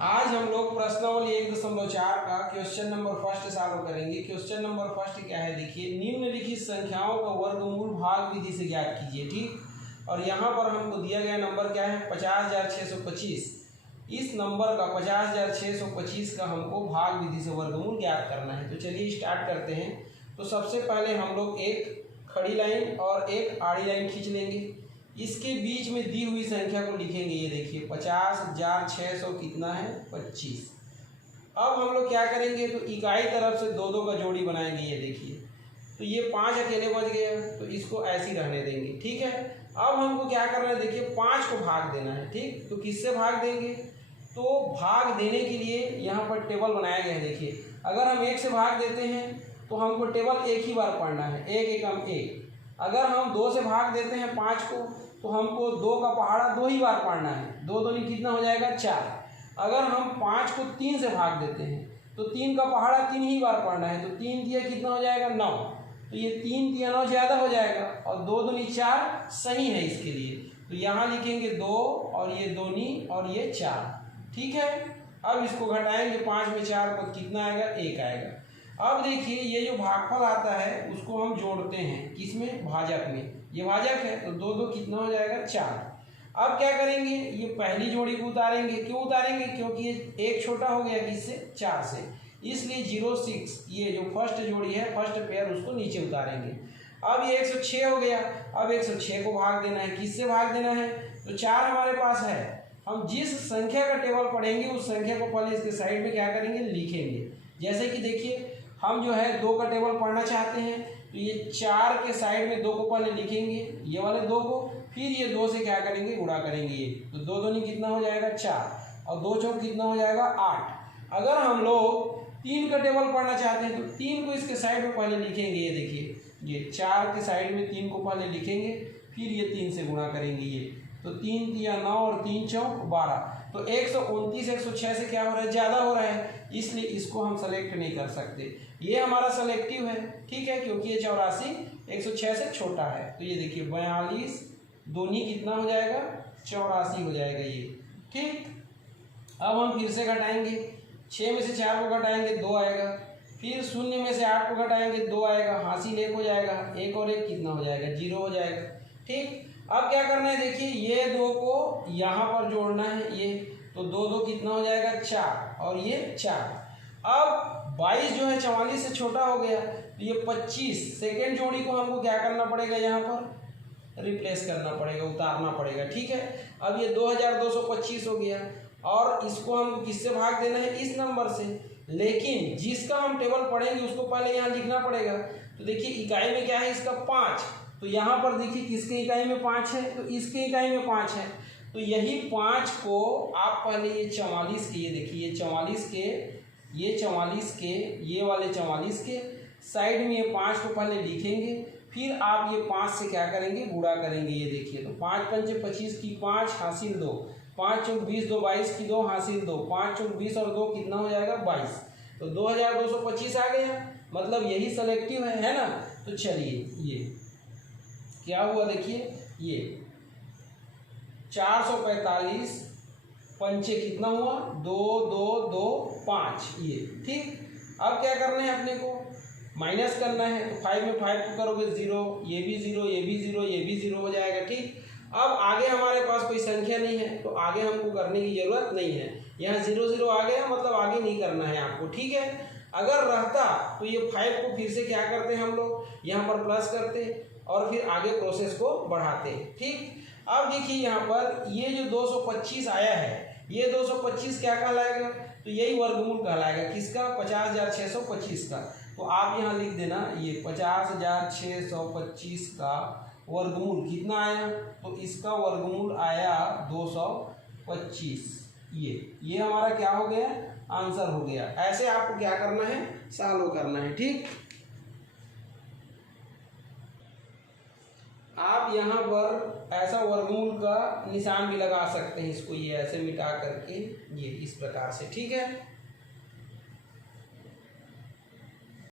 आज हम लोग प्रश्नावली 1.4 का क्वेश्चन नंबर फर्स्ट सॉल्व करेंगे। क्वेश्चन नंबर फर्स्ट क्या है, देखिए निम्नलिखित संख्याओं का वर्गमूल भाग विधि से ज्ञात कीजिए। ठीक, और यहाँ पर हमको दिया गया नंबर क्या है 50,625। इस नंबर का 50,625 का हमको भाग विधि से वर्गमूल ज्ञात करना है। तो चलिए स्टार्ट करते हैं। तो सबसे पहले हम लोग एक खड़ी लाइन और एक आड़ी लाइन खींच लेंगे। इसके बीच में दी हुई संख्या को लिखेंगे। ये देखिए 50,600 कितना है 25। अब हम लोग क्या करेंगे, तो इकाई तरफ से दो दो का जोड़ी बनाएंगे। ये देखिए, तो ये 5 अकेले बच गए, तो इसको ऐसे ही रहने देंगे। ठीक है, अब हमको क्या करना है, देखिए 5 को भाग देना है। ठीक, तो किससे भाग देंगे, तो भाग देने के लिए यहाँ पर टेबल बनाया गया है। देखिए अगर हम 1 से भाग देते हैं तो हमको टेबल एक ही बार पढ़ना है, 1 एकम 1। अगर हम 2 से भाग देते हैं 5 को तो हमको 2 का पहाड़ा 2 ही बार पढ़ना है। 2 दूनी कितना हो जाएगा 4। अगर हम 5 को 3 से भाग देते हैं तो 3 का पहाड़ा 3 ही बार पढ़ना है। तो 3 दिया कितना हो जाएगा 9। तो ये 3 दिया 9 ज़्यादा हो जाएगा, और 2 दूनी 4 सही है इसके लिए। तो यहाँ लिखेंगे 2 और ये 2 नी और ये 4। ठीक है, अब इसको घटाएंगे 5 में 4 को कितना आएगा 1 आएगा। अब देखिए ये जो भागफल आता है उसको हम जोड़ते हैं किसमें, भाजक में। ये भाजक है तो 2 2 कितना हो जाएगा 4। अब क्या करेंगे, ये पहली जोड़ी को उतारेंगे। क्यों उतारेंगे, क्योंकि ये 1 छोटा हो गया किससे 4 से, इसलिए 0 6 ये जो फर्स्ट जोड़ी है फर्स्ट पेयर उसको नीचे उतारेंगे। अब ये 106 हो गया। अब 106 को भाग देना है, किससे भाग देना है, तो 4 हमारे पास है। हम जिस संख्या का टेबल पढ़ेंगे उस संख्या को पहले इसके साइड में क्या करेंगे लिखेंगे। जैसे कि देखिए हम जो है 2 का टेबल पढ़ना चाहते हैं, तो ये 4 के साइड में 2 को पहले लिखेंगे, ये वाले 2 को, फिर ये 2 से क्या करेंगे गुणा करेंगे। ये तो 2 दूनी कितना हो जाएगा 4 और 2 चौक कितना हो जाएगा 8। अगर हम लोग 3 का टेबल पढ़ना चाहते हैं तो 3 को इसके साइड में पहले लिखेंगे। ये देखिए ये 4 के साइड में 3 को पहले लिखेंगे, फिर ये 3 से गुणा करेंगे। ये तो 3 तिया 9 और 3 चौक 12। तो 129 106 से क्या हो रहा है ज़्यादा हो रहा है, इसलिए इसको हम सेलेक्ट नहीं कर सकते। ये हमारा सेलेक्टिव है। ठीक है, क्योंकि ये 84 106 से छोटा है। तो ये देखिए 42 दूनी कितना हो जाएगा 84 हो जाएगा ये। ठीक, अब हम फिर से घटाएंगे। 6 में से 4 को घटाएंगे 2 आएगा, फिर 0 में से 8 को घटाएंगे 2 आएगा, हासिल 1 हो जाएगा, 1 और 1 कितना हो जाएगा 0 हो जाएगा। ठीक, अब क्या करना है, देखिए ये 2 को यहाँ पर जोड़ना है। ये तो 2 2 कितना हो जाएगा 4 और ये 4। अब 22 जो है 44 से छोटा हो गया, तो ये 25 सेकेंड जोड़ी को हमको क्या करना पड़ेगा, यहाँ पर रिप्लेस करना पड़ेगा, उतारना पड़ेगा। ठीक है, अब ये 2225 हो गया, और इसको हम किससे भाग देना है इस नंबर से। लेकिन जिसका हम टेबल पढ़ेंगे उसको पहले यहाँ लिखना पड़ेगा। तो देखिए इकाई में क्या है इसका 5, तो यहाँ पर देखिए किसके इकाई में 5 है, तो इसके इकाई में 5 है। तो यही 5 को आप पहले ये 44 के, ये देखिए ये 44 के, ये 44 के, ये वाले 44 के साइड में ये 5 को पहले लिखेंगे, फिर आप ये 5 से क्या करेंगे गुणा करेंगे। ये देखिए तो 5 पंचे 25 की 5 हासिल 2, 5 चौक 20 2 22 की 2 हासिल 2, 5 चौक 20 और 2 कितना हो जाएगा 22। तो 2225 आ गया, मतलब यही सेलेक्टिव है ना। तो चलिए ये क्या हुआ, देखिए ये 445 पंचे कितना हुआ 2 2 2 5 ये। ठीक, अब क्या करना है अपने को माइनस करना है। तो 5 में 5 को करोगे 0, ये भी 0, ये भी 0, ये भी 0 हो जाएगा। ठीक, अब आगे हमारे पास कोई संख्या नहीं है तो आगे हमको करने की ज़रूरत नहीं है। यहाँ 0 0 आ गया, मतलब आगे नहीं करना है आपको। ठीक है, अगर रहता तो ये 5 को फिर से क्या करते हैं हम लोग यहाँ पर प्लस करते और फिर आगे प्रोसेस को बढ़ाते। ठीक, अब देखिए यहाँ पर ये जो 225 आया है, ये 225 क्या कहलाएगा, तो यही वर्गमूल कहलाएगा किसका 50,625 का। तो आप यहाँ लिख देना ये 50,625 का वर्गमूल कितना आया, तो इसका वर्गमूल आया 225। ये हमारा क्या हो गया आंसर हो गया। ऐसे आपको क्या करना है सॉल्व करना है। ठीक, आप यहाँ पर ऐसा वर्गमूल का निशान भी लगा सकते हैं, इसको ये ऐसे मिटा करके ये इस प्रकार से। ठीक है।